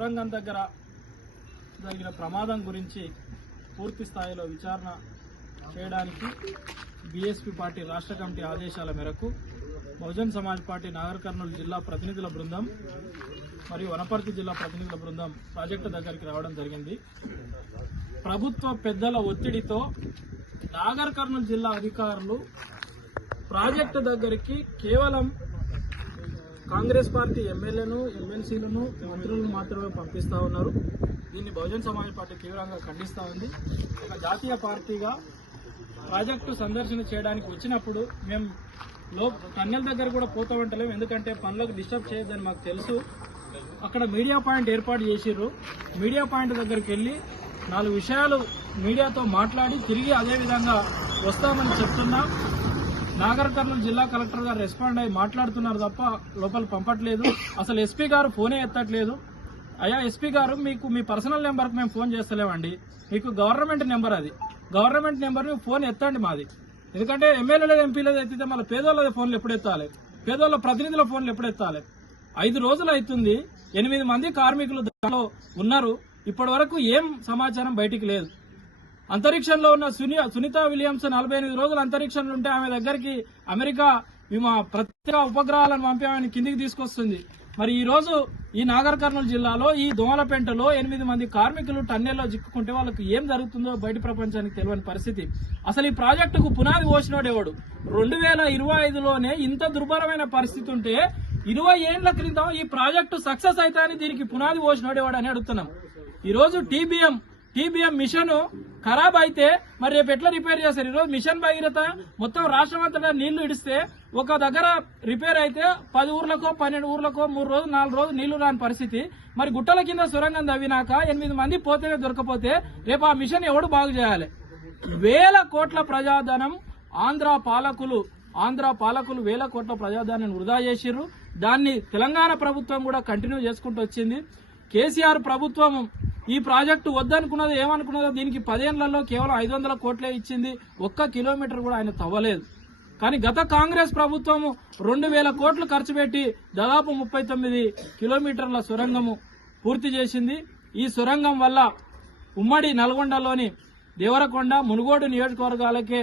సొరంగం దగ్గర జరిగిన ప్రమాదం గురించి పూర్తి స్థాయిలో విచారణ చేయడానికి బీఎస్పీ పార్టీ రాష్ట్ర కమిటీ ఆదేశాల మేరకు బహుజన్ సమాజ్ పార్టీ నాగర్ కర్నూలు జిల్లా ప్రతినిధుల బృందం మరియు వనపర్తి జిల్లా ప్రతినిధుల బృందం ప్రాజెక్టు దగ్గరికి రావడం జరిగింది. ప్రభుత్వ పెద్దల ఒత్తిడితో నాగర్ కర్నూలు జిల్లా అధికారులు ప్రాజెక్టు దగ్గరికి కేవలం కాంగ్రెస్ పార్టీ ఎమ్మెల్యేను ఎమ్మెల్సీలను మంత్రులను మాత్రమే పంపిస్తా ఉన్నారు. దీన్ని బహుజన్ సమాజ్ పార్టీ తీవ్రంగా ఖండిస్తా ఉంది. ఒక జాతీయ పార్టీగా ప్రాజెక్టు సందర్శన చేయడానికి వచ్చినప్పుడు మేము లో టన్నెల్ దగ్గర కూడా పోతా ఉంటలేము ఎందుకంటే పనులకు డిస్టర్బ్ చేయొద్దని మాకు తెలుసు. అక్కడ మీడియా పాయింట్ ఏర్పాటు చేసిర్రు. మీడియా పాయింట్ దగ్గరికి వెళ్ళి నాలుగు విషయాలు మీడియాతో మాట్లాడి తిరిగి అదేవిధంగా వస్తామని చెప్తున్నా. నాగర్ కర్నూలు జిల్లా కలెక్టర్ గారు రెస్పాండ్ అయ్యి మాట్లాడుతున్నారు తప్ప లోపల పంపట్లేదు. అసలు ఎస్పీ గారు ఫోనే ఎత్తట్లేదు. అయ్యా ఎస్పీ గారు మీకు మీ పర్సనల్ నెంబర్కి మేము ఫోన్ చేస్తలేమండి. మీకు గవర్నమెంట్ నెంబర్ అది. గవర్నమెంట్ నెంబర్ ఫోన్ ఎత్తండి మాది. ఎందుకంటే ఎమ్మెల్యేలేదు ఎంపీలేదు ఎత్తితే మళ్ళీ పేదోళ్ళ ఫోన్లు ఎప్పుడు ఎత్తాలి? పేదోళ్ళ ప్రతినిధుల ఫోన్లు ఎప్పుడు ఎత్తాలి? ఐదు రోజులు అవుతుంది. ఎనిమిది మంది కార్మికులు దానిలో ఉన్నారు. ఇప్పటి వరకు ఏం సమాచారం బయటికి లేదు. అంతరిక్షంలో ఉన్న సుని సునీత విలియమ్స్ నలభై ఎనిమిది రోజులు అంతరిక్షంలో ఉంటే ఆమె దగ్గరికి అమెరికా మా ప్రత్యేక ఉపగ్రహాలను పంపామని కిందికి తీసుకొస్తుంది. మరి ఈ రోజు ఈ నాగర్ కర్నూలు జిల్లాలో ఈ దోమలపెంటలో ఎనిమిది మంది కార్మికులు టన్నెల్లో చిక్కుకుంటే వాళ్ళకి ఏం జరుగుతుందో బయట ప్రపంచానికి తెలియని పరిస్థితి. అసలు ఈ ప్రాజెక్టుకు పునాది పోసినోడేవాడు రెండు వేల ఇరవై ఐదులోనే ఇంత దుర్భరమైన పరిస్థితి ఉంటే ఇరవై ఏళ్ళ క్రితం ఈ ప్రాజెక్టు సక్సెస్ అయితే దీనికి పునాది పోసినోడేవాడు అని అడుగుతున్నాం. ఈ రోజు టీబీఎం టీబీఎం మిషన్ ఖరాబ్ అయితే మరి రేపు ఎట్లా రిపేర్ చేస్తారు? ఈరోజు మిషన్ భగీరథ మొత్తం రాష్ట్రం అంతటా నీళ్ళు ఇడిస్తే ఒక దగ్గర రిపేర్ అయితే పది ఊర్లకో పన్నెండు ఊర్లకో మూడు రోజులు నాలుగు రోజులు నీళ్ళు రాని పరిస్థితి. మరి గుట్టల కింద సొరంగం తవ్వినాక ఎనిమిది మంది పోతేనే దొరకపోతే రేపు ఆ మిషన్ ఎవడు బాగు చేయాలి? వేల కోట్ల ప్రజాధనం ఆంధ్ర పాలకులు ఆంధ్ర పాలకులు వేల కోట్ల ప్రజాధనాన్ని వృధా చేసిర్రు. దాన్ని తెలంగాణ ప్రభుత్వం కూడా కంటిన్యూ చేసుకుంటూ వచ్చింది. కేసీఆర్ ప్రభుత్వం ఈ ప్రాజెక్టు వద్దనుకున్నది ఏమనుకున్నదో దీనికి పదేళ్ళలో కేవలం ఐదు వందల కోట్లే ఇచ్చింది. ఒక్క కిలోమీటర్ కూడా ఆయన తవ్వలేదు. కానీ గత కాంగ్రెస్ ప్రభుత్వము రెండు వేల కోట్లు ఖర్చు పెట్టి దాదాపు ముప్పై తొమ్మిది కిలోమీటర్ల సొరంగము పూర్తి చేసింది. ఈ సొరంగం వల్ల ఉమ్మడి నల్గొండలోని దేవరకొండ మునుగోడు నియోజకవర్గాలకే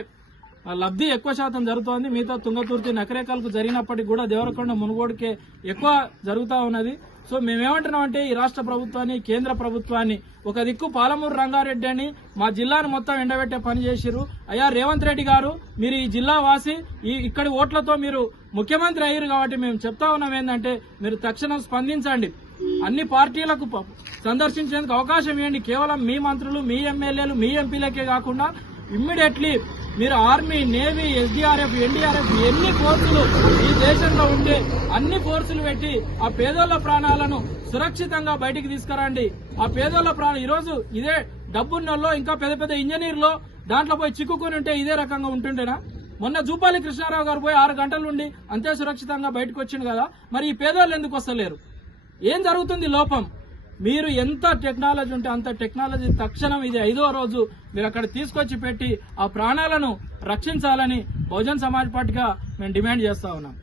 లబ్ధి ఎక్కువ శాతం జరుగుతోంది. మిగతా తుంగతుర్తి నకరేకలకు జరిగినప్పటికీ కూడా దేవరకొండ మునుగోడుకే ఎక్కువ జరుగుతూ ఉన్నది. సో మేమేమంటున్నాం అంటే ఈ రాష్ట్ర ప్రభుత్వాన్ని కేంద్ర ప్రభుత్వాన్ని ఒక దిక్కు పాలమూరు రంగారెడ్డి అని మా జిల్లాను మొత్తం ఎండబెట్టే పని చేసిరు అయ్యా రేవంత్ రెడ్డి గారు మీరు ఈ జిల్లా వాసి ఈ ఇక్కడి ఓట్లతో మీరు ముఖ్యమంత్రి అయ్యారు కాబట్టి మేము చెప్తా ఉన్నాం ఏంటంటే మీరు తక్షణం స్పందించండి. అన్ని పార్టీలకు సందర్శించేందుకు అవకాశం ఇవ్వండి. కేవలం మీ మంత్రులు మీ ఎమ్మెల్యేలు మీ ఎంపీలకే కాకుండా ఇమ్మీడియట్లీ మీరు ఆర్మీ నేవీ ఎస్డీఆర్ఎఫ్ ఎన్డీఆర్ఎఫ్ ఎన్ని ఫోర్సులు ఈ దేశంలో ఉంటే అన్ని ఫోర్సులు పెట్టి ఆ పేదోళ్ళ ప్రాణాలను సురక్షితంగా బయటికి తీసుకురండి. ఆ పేదోళ్ళ ప్రాణం ఈరోజు ఇదే డబ్బున్నల్లో ఇంకా పెద్ద పెద్ద ఇంజనీర్లు దాంట్లో పోయి చిక్కుకుని ఉంటే ఇదే రకంగా ఉంటుండేనా? మొన్న జూపాలి కృష్ణారావు గారు పోయి ఆరు గంటల నుండి అంతే సురక్షితంగా బయటకు వచ్చింది కదా మరి ఈ పేదోళ్ళు ఎందుకు వస్తలేరు? ఏం జరుగుతుంది లోపం? మీరు ఎంత టెక్నాలజీ ఉంటే అంత టెక్నాలజీ తక్షణం ఇది ఐదో రోజు మీరు అక్కడ తీసుకొచ్చి పెట్టి ఆ ప్రాణాలను రక్షించాలని బహుజన్ సమాజ్ పార్టీగా మేము డిమాండ్ చేస్తా ఉన్నాం.